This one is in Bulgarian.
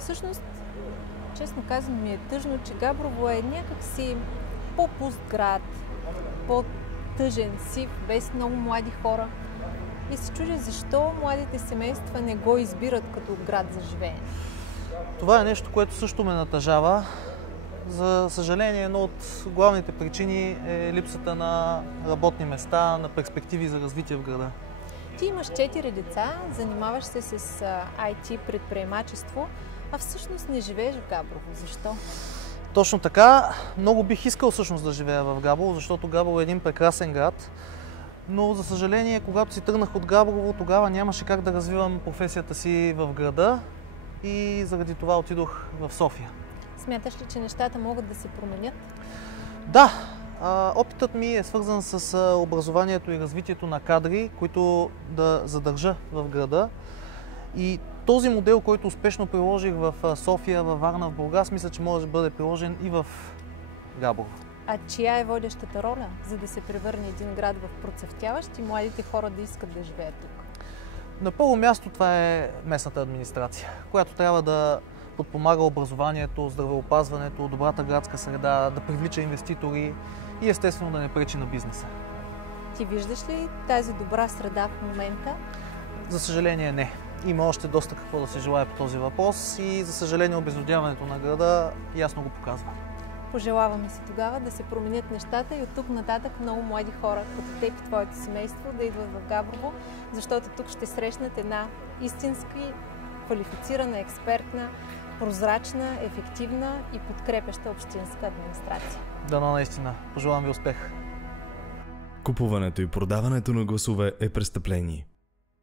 Всъщност, честно казвам, ми е тъжно, че Габрово е някакси по-пуст град, по-тъжен, сив, без много млади хора. И се чудя защо младите семейства не го избират като град за живеене. Това е нещо, което също ме натъжава. За съжаление, едно от главните причини е липсата на работни места, на перспективи за развитие в града. Ти имаш 4 деца, занимаваш се с IT предприемачество, а всъщност не живееш в Габрово. Защо? Точно така. Много бих искал всъщност да живея в Габрово, защото Габрово е един прекрасен град. Но, за съжаление, когато си тръгнах от Габрово, тогава нямаше как да развивам професията си в града и заради това отидох в София. Смяташ ли, че нещата могат да се променят? Да, опитът ми е свързан с образованието и развитието на кадри, които да задържа в града. И този модел, който успешно приложих в София, във Варна, в Бургас, мисля, че може да бъде приложен и в Габрово. А чия е водещата роля, за да се превърне един град в процъфтяващ и младите хора да искат да живеят тук? На първо място това е местната администрация, която трябва да подпомага образованието, здравеопазването, добрата градска среда, да привлича инвеститори и естествено да не пречи на бизнеса. Ти виждаш ли тази добра среда в момента? За съжаление не. Има още доста какво да се желае по този въпрос и за съжаление обезлюдяването на града ясно го показва. Пожелаваме си тогава да се променят нещата и от тук нататък много млади хора, като теб и твоето семейство, да идват в Габрово, защото тук ще срещнат една истински квалифицирана, експертна, прозрачна, ефективна и подкрепяща общинска администрация. Дано наистина. Пожелавам ви успех! Купуването и продаването на гласове е престъпление.